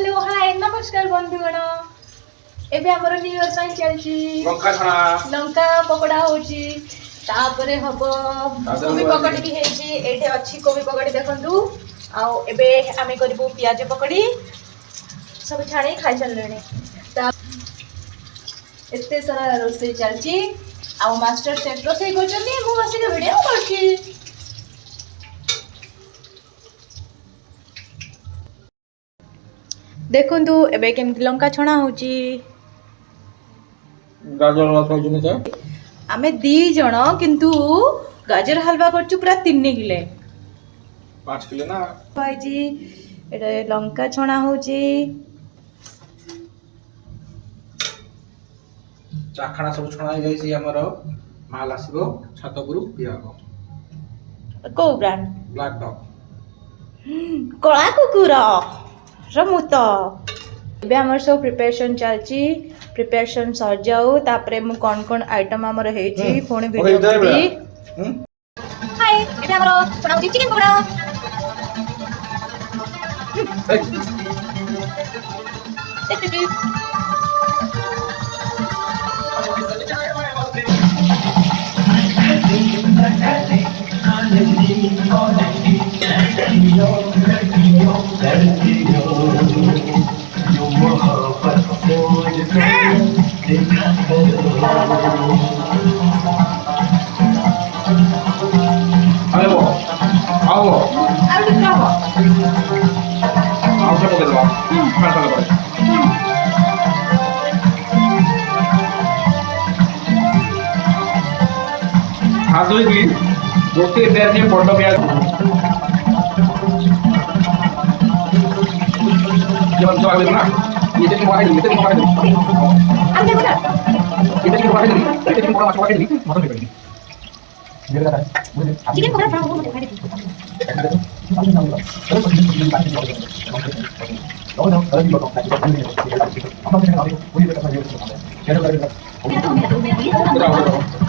hello hi नमस्कार बंधुगण एबे हमर न्यू इयर टाइम चलची लंका पकोड़ा होची तापरे हबो कोबी पकोड़ी भी हेची एठे अछि कोबी पकोड़ी देखंतु आ एबे आमे करबो प्याज पकोड़ी सब छाणी खाइ चललेनी ता एते सारा रोसे चलची आ मास्टर शेफ रोसे करचनी मु बसी के वीडियो करची देखंतु एबे केमति लंका छणा होची गाजर हलवा खाइछुनी त आमे दी जण किंतु गाजर हलवा करछु पूरा 3 किलो 5 किलो ना भाई जी एटा लंका छणा होची चाखणा सब छणा हो जाईसी हमर माल आसीबो छात गुरु पियाबो को ब्रांड ब्लैक डॉग कळा कुकुरा रमुत एबे हमर सब प्रिपरेशन चलची प्रिपरेशन सर जाऊ तापरे मु कोन कोन आइटम हमर हेची फोन वीडियो करबी हाय एबे हमर बनाउची चिकन पकोड़ा आओ आओ आलू टिक्का आओ सब दे दो खाना खा लो हाथ धोई गोटे देर में बड़ प्याज जब जो आगे ना ये देखिए बाहर ये देखिए बाहर आलू टिक्का ये देखिए बाहर ये देखिए पूरा मसाला के मटन के चिकन पकोड़ा फ्राई हो गया है